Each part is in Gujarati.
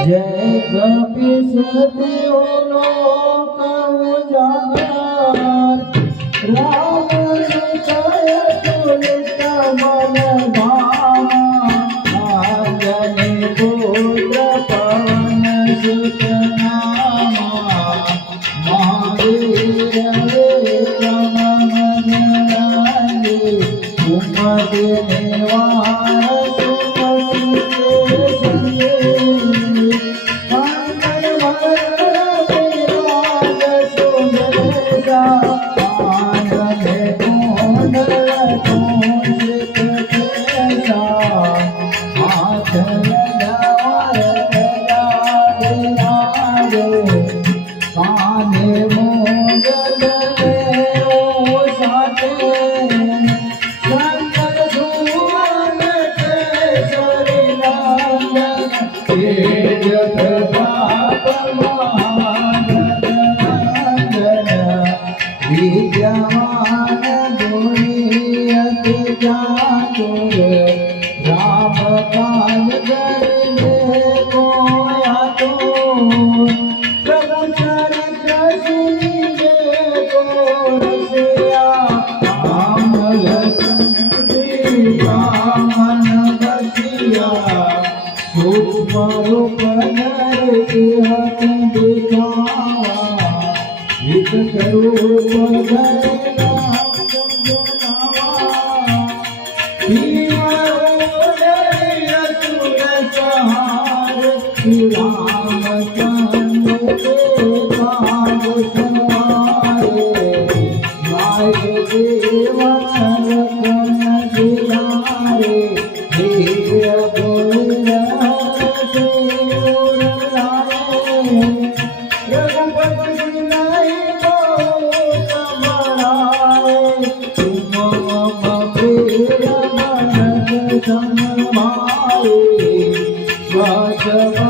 જય કપિશ દેવનો કવ જાગર રા ભગવાન ગોરી અતિ જા ગુરુ રામ કાલ ಕರೋ दर्शनमाये वाचवा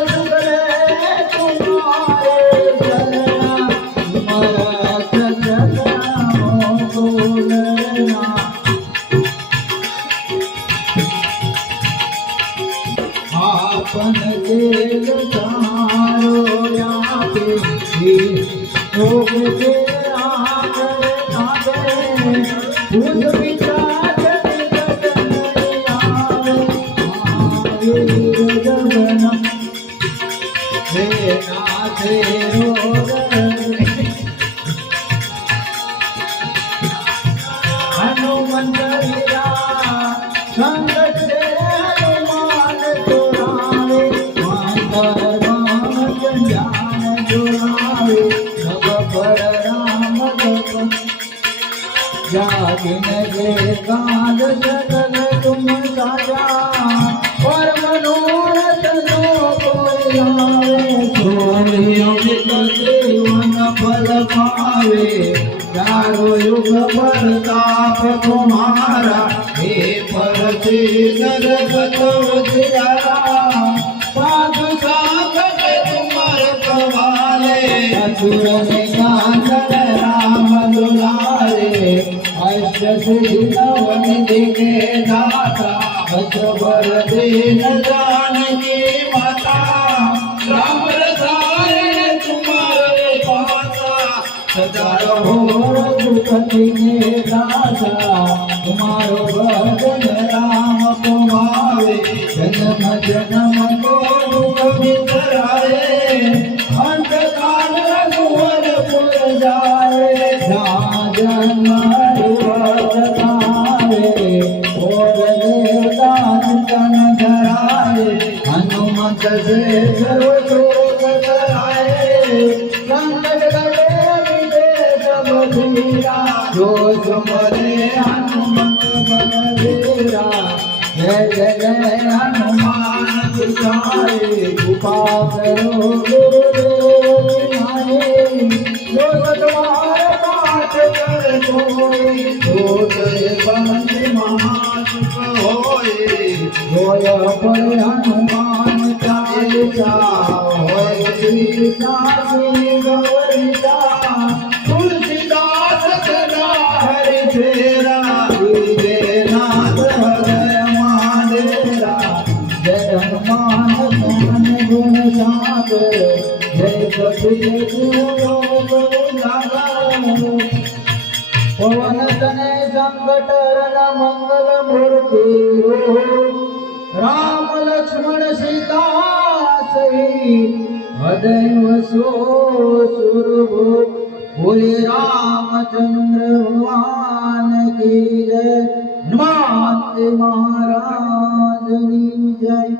આપણ તેલ તારો આપે છે. ભોગ તે આગળ આગળ ભૂત પિતા હનુમંતરિયા जान रे काल जगन तुम साजा और मनोरथ नो कोई जीवन फल पावे चारो युग प्रताप तुम्हारा हे परसे नरक पाद साथ तुम्हारे कवाले असुर ने कांत राम અષ્ટ સિદ્ધિ નવ નિધિ દાતા અસબર દીન જાનકી માતા રામ રસાય તુમારે પાતા સદા રહો રઘુપતિ ને દાતા તમારો ભજન હનુમત સે સર્વ શોક કરાય સંકટ ગળે વિદેશ બધીરા જો સમરે હનુમંત બલવીરા જય જય જય હનુમાન તુજારે કૃપા કરો ગુરુદેવ મારે જો તમાર પાઠ કર કોઈ તો જય બંધ મહાસુખ હોય જોય હનુમાન પવન તને સંકટ હરણ મંગલ મૂર્તિ રામ લક્ષ્મણ સીતા સહી હૃદય વસો સુરભો. બોલે રામચંદ્ર ભગવાન કી જય. હનુમાન મહારાજની જય.